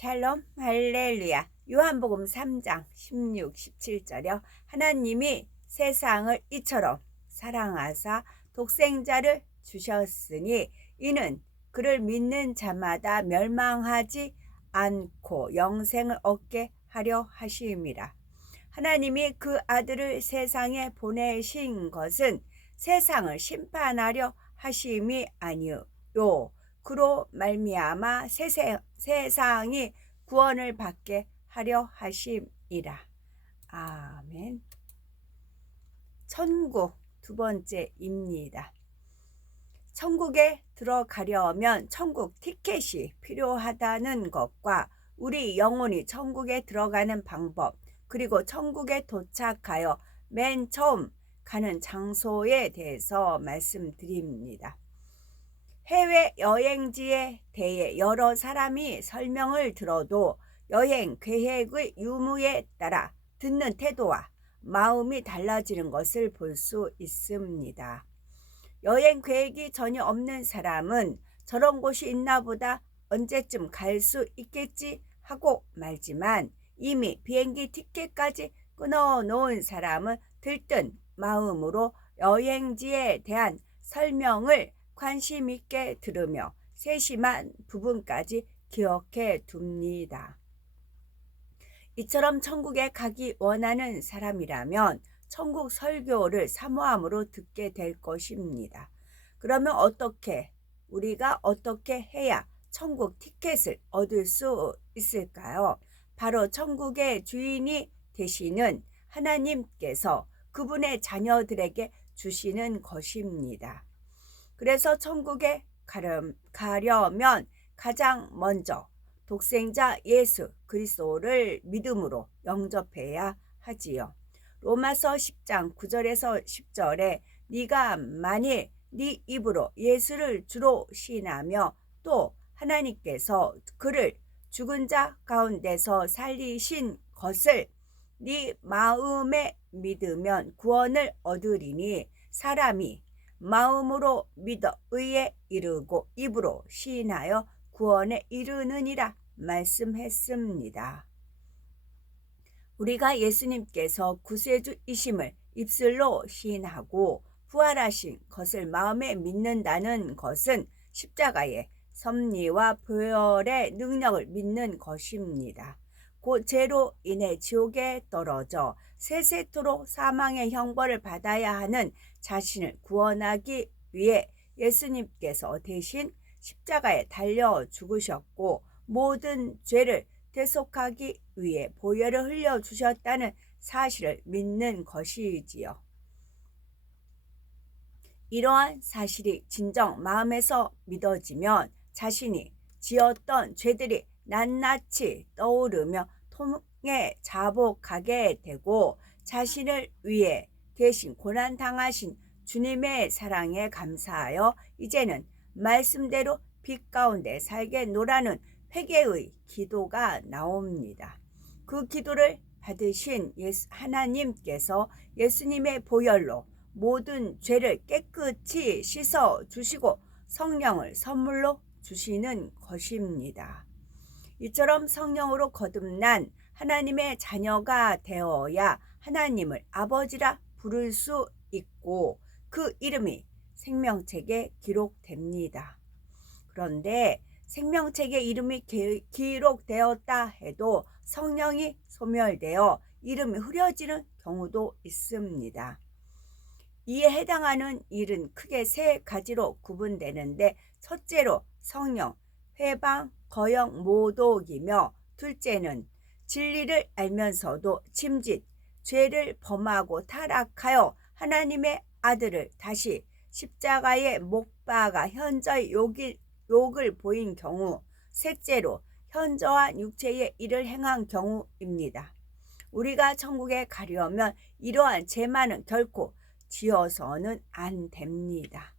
샬롬 할렐루야. 요한복음 3장 16, 17절이요. 하나님이 세상을 이처럼 사랑하사 독생자를 주셨으니 이는 그를 믿는 자마다 멸망하지 않고 영생을 얻게 하려 하심이라. 하나님이 그 아들을 세상에 보내신 것은 세상을 심판하려 하심이 아니요 그로 말미암아 세상이 구원을 받게 하려 하심이라. 아멘. 천국 두 번째입니다. 천국에 들어가려면 천국 티켓이 필요하다는 것과 우리 영혼이 천국에 들어가는 방법, 그리고 천국에 도착하여 맨 처음 가는 장소에 대해서 말씀드립니다. 해외 여행지에 대해 여러 사람이 설명을 들어도 여행 계획의 유무에 따라 듣는 태도와 마음이 달라지는 것을 볼 수 있습니다. 여행 계획이 전혀 없는 사람은 저런 곳이 있나 보다, 언제쯤 갈 수 있겠지 하고 말지만 이미 비행기 티켓까지 끊어놓은 사람은 들뜬 마음으로 여행지에 대한 설명을 관심 있게 들으며 세심한 부분까지 기억해 둡니다. 이처럼 천국에 가기 원하는 사람이라면 천국 설교를 사모함으로 듣게 될 것입니다. 그러면 우리가 어떻게 해야 천국 티켓을 얻을 수 있을까요? 바로 천국의 주인이 되시는 하나님께서 그분의 자녀들에게 주시는 것입니다. 그래서 천국에 가려면 가장 먼저 독생자 예수 그리스도를 믿음으로 영접해야 하지요. 로마서 10장 9절에서 10절에 네가 만일 네 입으로 예수를 주로 시인하며 또 하나님께서 그를 죽은 자 가운데서 살리신 것을 네 마음에 믿으면 구원을 얻으리니 사람이 마음으로 믿어 의에 이르고 입으로 시인하여 구원에 이르느니라 말씀했습니다. 우리가 예수님께서 구세주이심을 입술로 시인하고 부활하신 것을 마음에 믿는다는 것은 십자가의 섭리와 부활의 능력을 믿는 것입니다. 그 죄로 인해 지옥에 떨어져 세세토록 사망의 형벌을 받아야 하는 자신을 구원하기 위해 예수님께서 대신 십자가에 달려 죽으셨고 모든 죄를 대속하기 위해 보혈을 흘려주셨다는 사실을 믿는 것이지요. 이러한 사실이 진정 마음에서 믿어지면 자신이 지었던 죄들이 낱낱이 떠오르며 통해 자복하게 되고 자신을 위해 대신 고난당하신 주님의 사랑에 감사하여 이제는 말씀대로 빛 가운데 살겠노라는 회개의 기도가 나옵니다. 그 기도를 받으신 하나님께서 예수님의 보혈로 모든 죄를 깨끗이 씻어 주시고 성령을 선물로 주시는 것입니다. 이처럼 성령으로 거듭난 하나님의 자녀가 되어야 하나님을 아버지라 부를 수 있고 그 이름이 생명책에 기록됩니다. 그런데 생명책에 이름이 기록되었다 해도 성령이 소멸되어 이름이 흐려지는 경우도 있습니다. 이에 해당하는 일은 크게 세 가지로 구분되는데 첫째로 성령, 회방, 거역, 모독이며 둘째는 진리를 알면서도 짐짓, 죄를 범하고 타락하여 하나님의 아들을 다시 십자가에 못 박아 현저히 욕을 보인 경우, 셋째로 현저한 육체의 일을 행한 경우입니다. 우리가 천국에 가려면 이러한 죄만은 결코 지어서는 안 됩니다.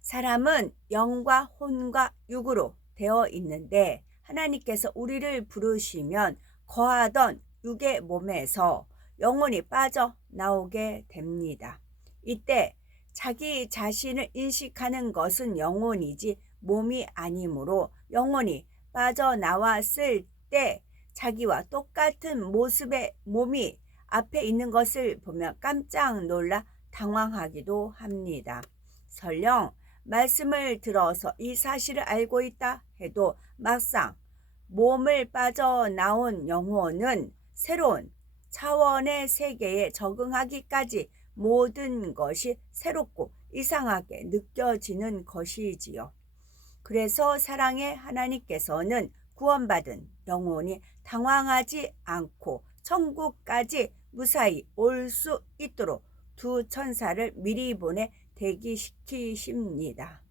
사람은 영과 혼과 육으로 되어 있는데 하나님께서 우리를 부르시면 거하던 육의 몸에서 영혼이 빠져나오게 됩니다. 이때 자기 자신을 인식하는 것은 영혼이지 몸이 아니므로 영혼이 빠져나왔을 때 자기와 똑같은 모습의 몸이 앞에 있는 것을 보며 깜짝 놀라 당황하기도 합니다. 설령 말씀을 들어서 이 사실을 알고 있다 해도 막상 몸을 빠져나온 영혼은 새로운 차원의 세계에 적응하기까지 모든 것이 새롭고 이상하게 느껴지는 것이지요. 그래서 사랑의 하나님께서는 구원받은 영혼이 당황하지 않고 천국까지 무사히 올 수 있도록 두 천사를 미리 보내 대기시키십니다.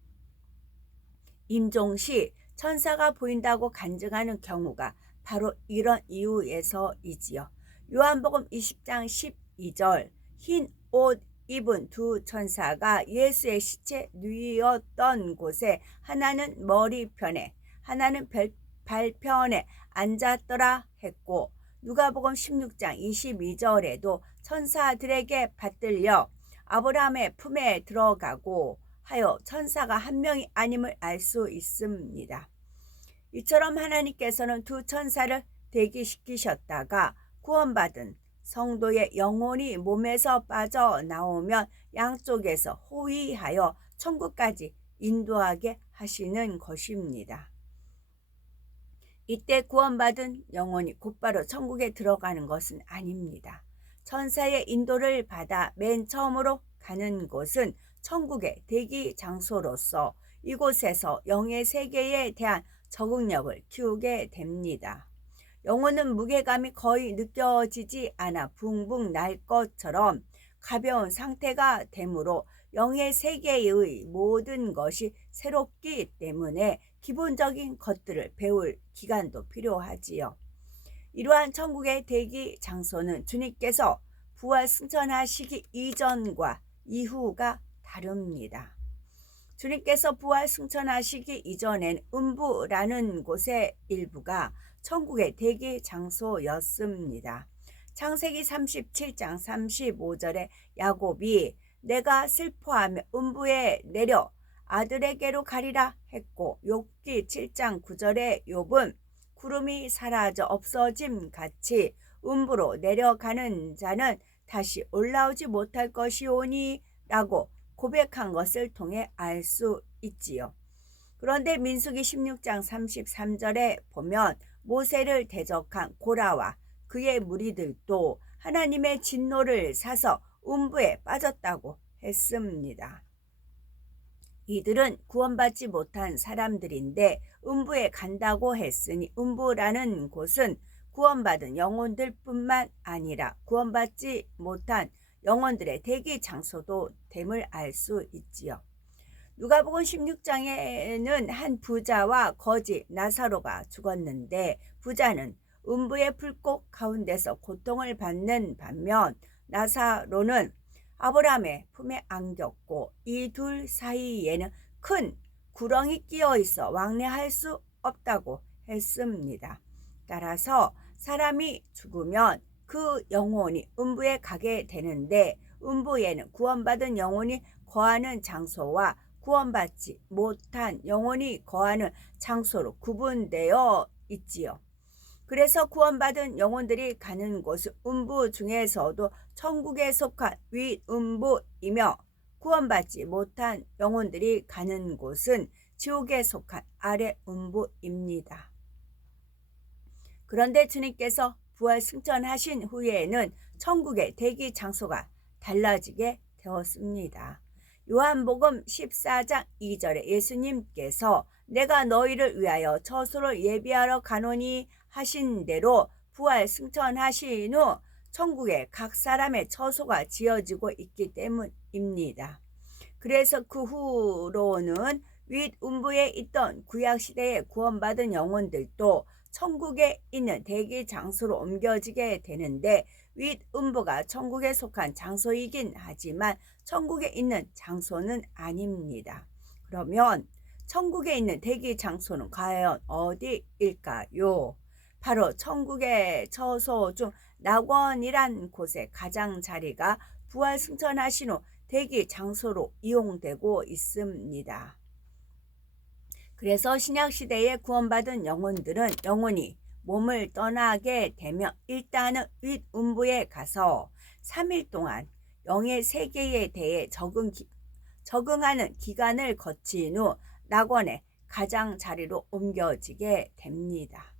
임종시 천사가 보인다고 간증하는 경우가 바로 이런 이유에서이지요. 요한복음 20장 12절 흰 옷 입은 두 천사가 예수의 시체 누이었던 곳에 하나는 머리편에 하나는 발편에 앉았더라 했고 누가복음 16장 22절에도 천사들에게 받들려 아브라함의 품에 들어가고 하여 천사가 한 명이 아님을 알 수 있습니다. 이처럼 하나님께서는 두 천사를 대기시키셨다가 구원받은 성도의 영혼이 몸에서 빠져나오면 양쪽에서 호위하여 천국까지 인도하게 하시는 것입니다. 이때 구원받은 영혼이 곧바로 천국에 들어가는 것은 아닙니다. 천사의 인도를 받아 맨 처음으로 가는 곳은 천국의 대기 장소로서 이곳에서 영의 세계에 대한 적응력을 키우게 됩니다. 영혼은 무게감이 거의 느껴지지 않아 붕붕 날 것처럼 가벼운 상태가 되므로 영의 세계의 모든 것이 새롭기 때문에 기본적인 것들을 배울 기간도 필요하지요. 이러한 천국의 대기 장소는 주님께서 부활 승천하시기 이전과 이후가 다릅니다. 주님께서 부활 승천하시기 이전엔 음부라는 곳의 일부가 천국의 대기 장소였습니다. 창세기 37장 35절에 야곱이 내가 슬퍼하며 음부에 내려 아들에게로 가리라 했고 욥기 7장 9절에 욥은 구름이 사라져 없어짐 같이 음부로 내려가는 자는 다시 올라오지 못할 것이오니 라고 고백한 것을 통해 알 수 있지요. 그런데 민수기 16장 33절에 보면 모세를 대적한 고라와 그의 무리들도 하나님의 진노를 사서 음부에 빠졌다고 했습니다. 이들은 구원받지 못한 사람들인데 음부에 간다고 했으니 음부라는 곳은 구원받은 영혼들뿐만 아니라 구원받지 못한 영혼들의 대기 장소도 됨을 알 수 있지요. 누가복음 16장에는 한 부자와 거지 나사로가 죽었는데 부자는 음부의 불꽃 가운데서 고통을 받는 반면 나사로는 아브라함의 품에 안겼고 이 둘 사이에는 큰 구렁이 끼어 있어 왕래할 수 없다고 했습니다. 따라서 사람이 죽으면 그 영혼이 음부에 가게 되는데 음부에는 구원받은 영혼이 거하는 장소와 구원받지 못한 영혼이 거하는 장소로 구분되어 있지요. 그래서 구원받은 영혼들이 가는 곳은 음부 중에서도 천국에 속한 윗음부이며 구원받지 못한 영혼들이 가는 곳은 지옥에 속한 아래음부입니다. 그런데 주님께서 부활 승천하신 후에는 천국의 대기 장소가 달라지게 되었습니다. 요한복음 14장 2절에 예수님께서 내가 너희를 위하여 처소를 예비하러 가노니 하신 대로 부활 승천하신 후 천국에 각 사람의 처소가 지어지고 있기 때문입니다. 그래서 그 후로는 윗음부에 있던 구약시대에 구원받은 영혼들도 천국에 있는 대기 장소로 옮겨지게 되는데 윗음부가 천국에 속한 장소이긴 하지만 천국에 있는 장소는 아닙니다. 그러면 천국에 있는 대기 장소는 과연 어디일까요? 바로 천국의 처소 중 낙원이란 곳의 가장자리가 부활 승천하신 후 대기 장소로 이용되고 있습니다. 그래서 신약시대에 구원받은 영혼들은 영혼이 몸을 떠나게 되면 일단은 윗음부에 가서 3일 동안 영의 세계에 대해 적응하는 기간을 거친 후 낙원의 가장자리로 옮겨지게 됩니다.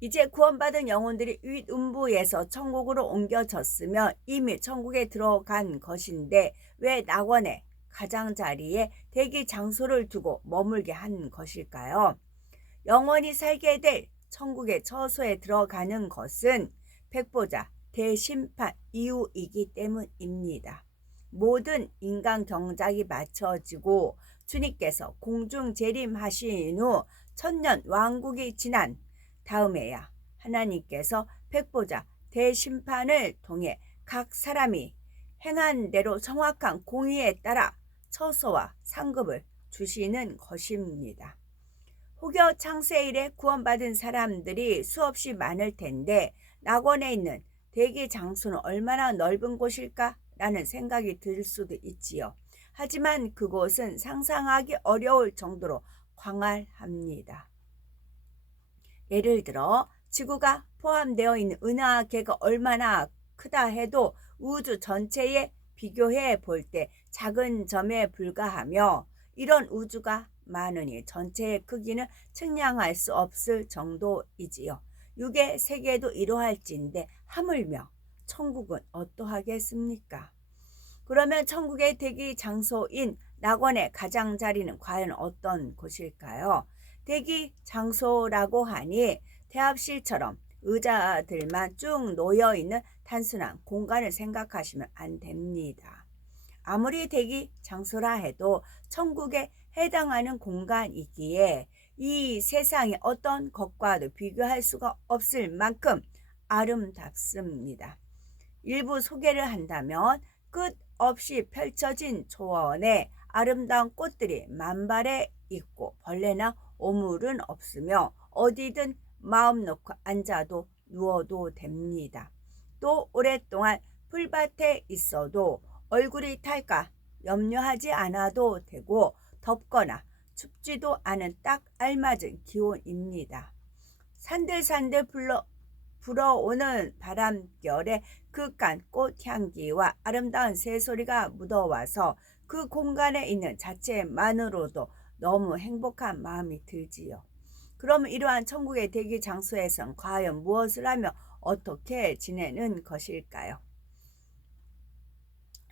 이제 구원받은 영혼들이 윗음부에서 천국으로 옮겨졌으면 이미 천국에 들어간 것인데 왜 낙원의 가장자리에 대기 장소를 두고 머물게 한 것일까요? 영원히 살게 될 천국의 처소에 들어가는 것은 백보자 대심판 이후이기 때문입니다. 모든 인간 경작이 맞춰지고 주님께서 공중 재림하신 후 천년 왕국이 지난 다음에야 하나님께서 백보자 대심판을 통해 각 사람이 행한 대로 정확한 공의에 따라 처소와 상급을 주시는 것입니다. 혹여 창세 이래 구원받은 사람들이 수없이 많을 텐데 낙원에 있는 대기 장소는 얼마나 넓은 곳일까? 라는 생각이 들 수도 있지요. 하지만 그곳은 상상하기 어려울 정도로 광활합니다. 예를 들어 지구가 포함되어 있는 은하계가 얼마나 크다 해도 우주 전체에 비교해 볼 때 작은 점에 불과하며 이런 우주가 많으니 전체의 크기는 측량할 수 없을 정도이지요. 육의 세계도 이러할진데 하물며 천국은 어떠하겠습니까? 그러면 천국의 대기 장소인 낙원의 가장자리는 과연 어떤 곳일까요? 대기 장소라고 하니 대합실처럼 의자들만 쭉 놓여있는 단순한 공간을 생각하시면 안 됩니다. 아무리 대기 장소라 해도 천국에 해당하는 공간이기에 이 세상의 어떤 것과도 비교할 수가 없을 만큼 아름답습니다. 일부 소개를 한다면 끝없이 펼쳐진 초원에 아름다운 꽃들이 만발해 있고 벌레나 오물은 없으며 어디든 마음 놓고 앉아도 누워도 됩니다. 또 오랫동안 풀밭에 있어도 얼굴이 탈까 염려하지 않아도 되고 덥거나 춥지도 않은 딱 알맞은 기온입니다. 산들산들 불어오는 바람결에 그윽한 꽃향기와 아름다운 새소리가 묻어와서 그 공간에 있는 자체만으로도 너무 행복한 마음이 들지요. 그러면 이러한 천국의 대기 장소에선 과연 무엇을 하며 어떻게 지내는 것일까요?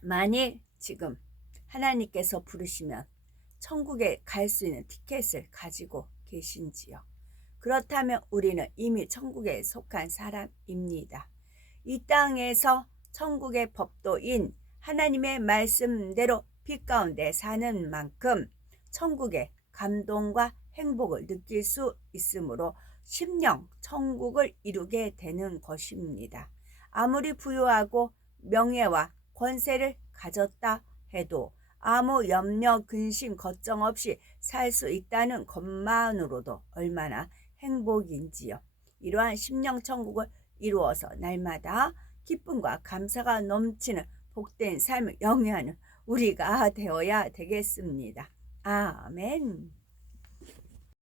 만일 지금 하나님께서 부르시면 천국에 갈 수 있는 티켓을 가지고 계신지요? 그렇다면 우리는 이미 천국에 속한 사람입니다. 이 땅에서 천국의 법도인 하나님의 말씀대로 빛 가운데 사는 만큼 천국의 감동과 행복을 느낄 수 있으므로 심령 천국을 이루게 되는 것입니다. 아무리 부유하고 명예와 권세를 가졌다 해도 아무 염려, 근심, 걱정 없이 살 수 있다는 것만으로도 얼마나 행복인지요. 이러한 심령 천국을 이루어서 날마다 기쁨과 감사가 넘치는 복된 삶을 영위하는 우리가 되어야 되겠습니다. 아멘.